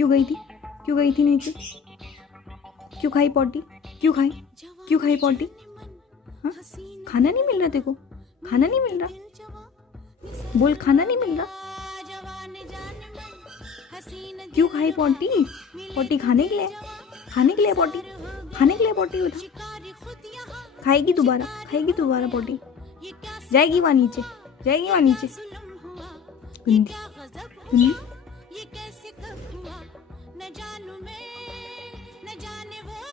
क्यों गई थी? क्यों गई थी नीचे? क्यों खाई पॉटी? क्यों खाई पॉटी? हाँ, खाना नहीं मिल रहा तेरे को? खाना नहीं मिल रहा? बोल, खाना नहीं मिल रहा? क्यों खाई पॉटी? पॉटी खाने के लिए पॉटी, खाने के लिए पॉटी उठा। खाएगी दोबारा पॉटी? जाएगी वहाँ नीचे, गंदी।